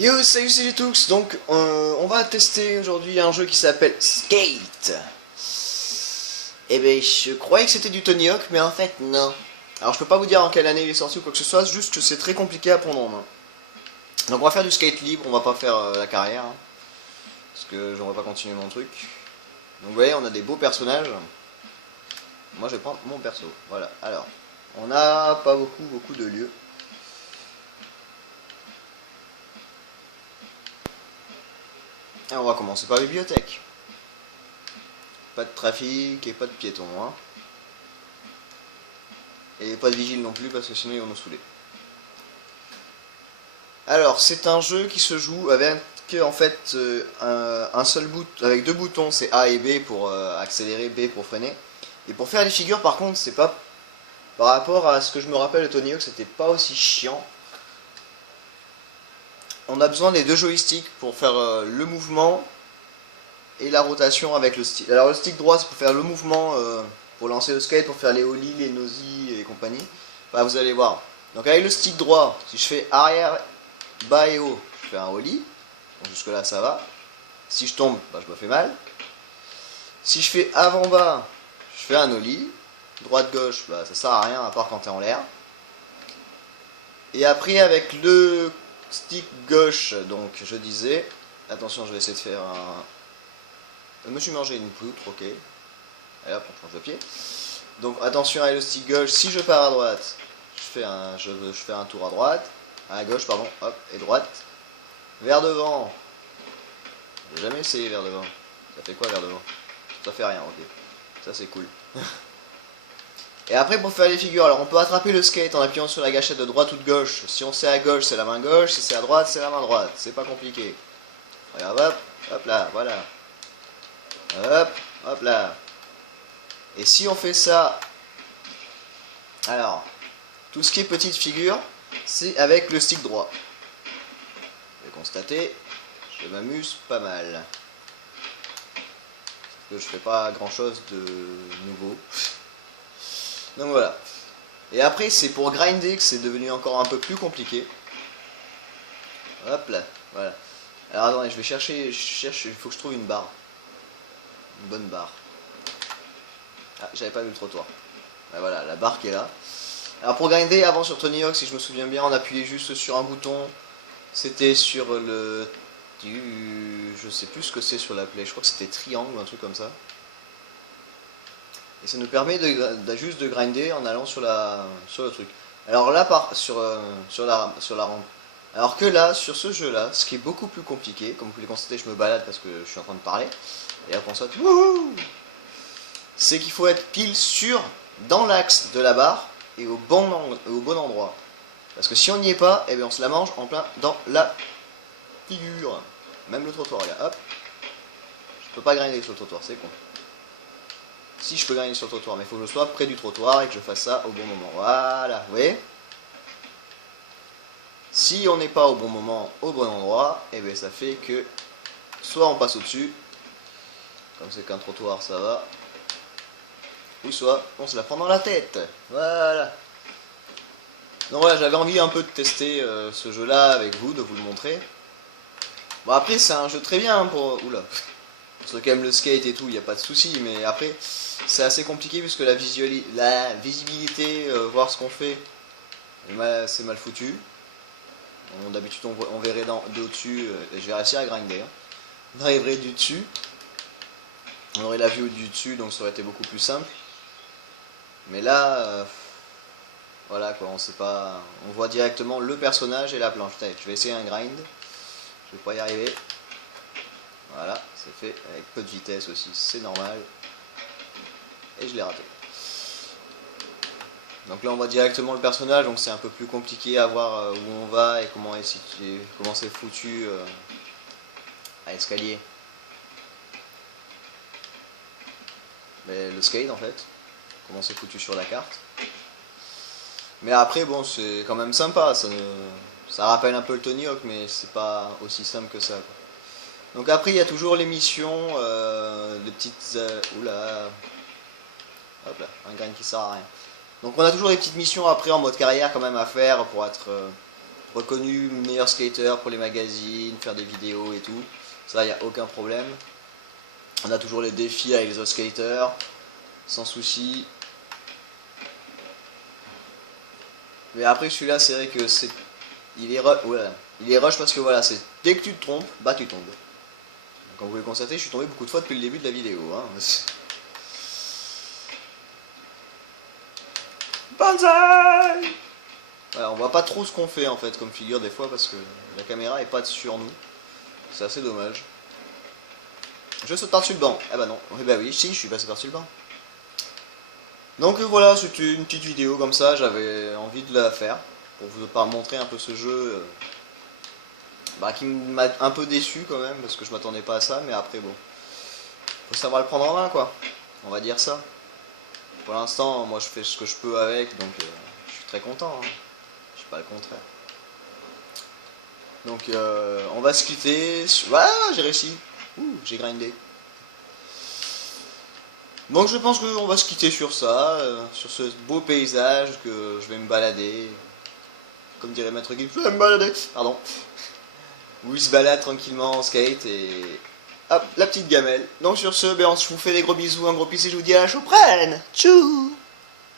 Yo, salut, c'est Jetux. Donc, on va tester aujourd'hui un jeu qui s'appelle Skate. Et ben, je croyais que c'était du Tony Hawk, mais en fait, non. Alors, je peux pas vous dire en quelle année il est sorti ou quoi que ce soit, juste que c'est très compliqué à prendre en main. Donc, on va faire du skate libre, on va pas faire la carrière, hein, parce que j'aimerais pas continuer mon truc. Donc, vous voyez, on a des beaux personnages. Moi, je vais prendre mon perso. Voilà. Alors, on n'a pas beaucoup de lieux. Et on va commencer par la bibliothèque. Pas de trafic et pas de piétons, hein. Et pas de vigile non plus parce que sinon ils vont nous saouler. Alors c'est un jeu qui se joue avec en fait un seul bouton, avec deux boutons, c'est A et B pour accélérer, B pour freiner. Et pour faire les figures par contre c'est pas, par rapport à ce que je me rappelle de Tony Hawk, c'était pas aussi chiant. On a besoin des deux joysticks pour faire le mouvement et la rotation avec le stick. Alors le stick droit c'est pour faire le mouvement, pour lancer le skate, pour faire les ollies, les nosies et compagnie. Bah, vous allez voir. Donc avec le stick droit, si je fais arrière, bas et haut, je fais un ollie. Donc jusque là ça va. Si je tombe, bah, je me fais mal. Si je fais avant-bas, je fais un ollie. Droite-gauche, bah, ça sert à rien à part quand t'es en l'air. Et après avec le stick gauche, donc je disais, attention je vais essayer de faire un... Je me suis mangé une poutre, ok. Et hop, on change de pied. Donc attention avec le stick gauche, si je pars à droite, je fais un tour à droite, à gauche, pardon, hop, et droite. Vers devant. J'ai jamais essayé vers devant. Ça fait quoi vers devant? Ça fait rien, ok. Ça c'est cool. Et après pour faire les figures, alors on peut attraper le skate en appuyant sur la gâchette de droite ou de gauche. Si on sait à gauche, c'est la main gauche, si c'est à droite, c'est la main droite. C'est pas compliqué. Regarde, hop, hop là, voilà. Hop, hop là. Et si on fait ça, alors, tout ce qui est petite figure, c'est avec le stick droit. Vous pouvez constater, je m'amuse pas mal. Parce que je fais pas grand chose de nouveau. Donc voilà. Et après, c'est pour grinder que c'est devenu encore un peu plus compliqué. Hop là, voilà. Alors attendez, je vais chercher, il faut que je trouve une barre. Une bonne barre. Ah, j'avais pas vu le trottoir. Ben voilà, la barre qui est là. Alors pour grinder, avant sur Tony Hawk, si je me souviens bien, on appuyait juste sur un bouton. C'était sur le... Je sais plus ce que c'est sur la play, je crois que c'était triangle ou un truc comme ça. Et ça nous permet juste de grinder en allant sur le truc. Alors là, sur la rampe. Alors que là, sur ce jeu là, ce qui est beaucoup plus compliqué, comme vous pouvez le constater, je me balade parce que je suis en train de parler. Et là on saute, c'est qu'il faut être pile dans l'axe de la barre et au bon endroit. Parce que si on n'y est pas, eh bien on se la mange en plein dans la figure. Même le trottoir, regarde, hop. Je peux pas grinder sur le trottoir, c'est con. Si je peux grinder sur le trottoir, mais il faut que je sois près du trottoir et que je fasse ça au bon moment. Voilà, vous voyez. Si on n'est pas au bon moment, au bon endroit, eh bien ça fait que soit on passe au-dessus, comme c'est qu'un trottoir ça va, ou soit on se la prend dans la tête. Voilà. Donc voilà, j'avais envie un peu de tester ce jeu là avec vous, de vous le montrer. Bon après c'est un jeu très bien pour... Oula. Pour ceux qui aiment le skate et tout, il n'y a pas de souci, mais après c'est assez compliqué puisque la visibilité, voir ce qu'on fait, c'est mal foutu. D'habitude on verrait de au-dessus, et je vais réussir à grinder. Hein. On arriverait du dessus, on aurait la vue du dessus, donc ça aurait été beaucoup plus simple. Mais là, voilà quoi, on sait pas, on voit directement le personnage et la planche. Je vais essayer un grind, je vais pas y arriver. Voilà, c'est fait avec peu de vitesse aussi, c'est normal. Et je l'ai raté. Donc là on voit directement le personnage, donc c'est un peu plus compliqué à voir où on va et comment c'est foutu à escalier. Mais le skate en fait, comment c'est foutu sur la carte. Mais après bon c'est quand même sympa, ça rappelle un peu le Tony Hawk mais c'est pas aussi simple que ça quoi. Donc après il y a toujours les missions, des petites... oula. Hop là, un grain qui sert à rien. Donc on a toujours des petites missions après en mode carrière quand même à faire pour être reconnu meilleur skater pour les magazines, faire des vidéos et tout. Ça, y a aucun problème. On a toujours les défis avec les autres skaters, sans souci. Mais après celui-là, c'est vrai que c'est, il est rush parce que voilà, c'est dès que tu te trompes, bah tu tombes. Comme vous pouvez constater, je suis tombé beaucoup de fois depuis le début de la vidéo. Hein. Banzai! Voilà, on voit pas trop ce qu'on fait en fait comme figure des fois parce que la caméra est pas sur nous. C'est assez dommage. Je saute par-dessus le banc. Ah bah non. Eh bah oui, si, je suis passé par-dessus le banc. Donc voilà, c'était une petite vidéo comme ça, j'avais envie de la faire pour vous montrer un peu ce jeu qui m'a un peu déçu quand même parce que je m'attendais pas à ça, mais après bon, faut savoir le prendre en main quoi, on va dire ça. Pour l'instant, moi je fais ce que je peux avec, donc je suis très content, hein. Je suis pas le contraire. Donc on va se quitter. Voilà, j'ai réussi. Ouh, j'ai grindé. Donc je pense qu'on va se quitter sur ça, sur ce beau paysage que je vais me balader. Comme dirait Maître Gibbs, je vais me balader. Pardon. Où il se balade tranquillement en skate et... Hop, la petite gamelle. Donc sur ce, je vous fais des gros bisous, un gros peace et je vous dis à la prochaine. Tchou.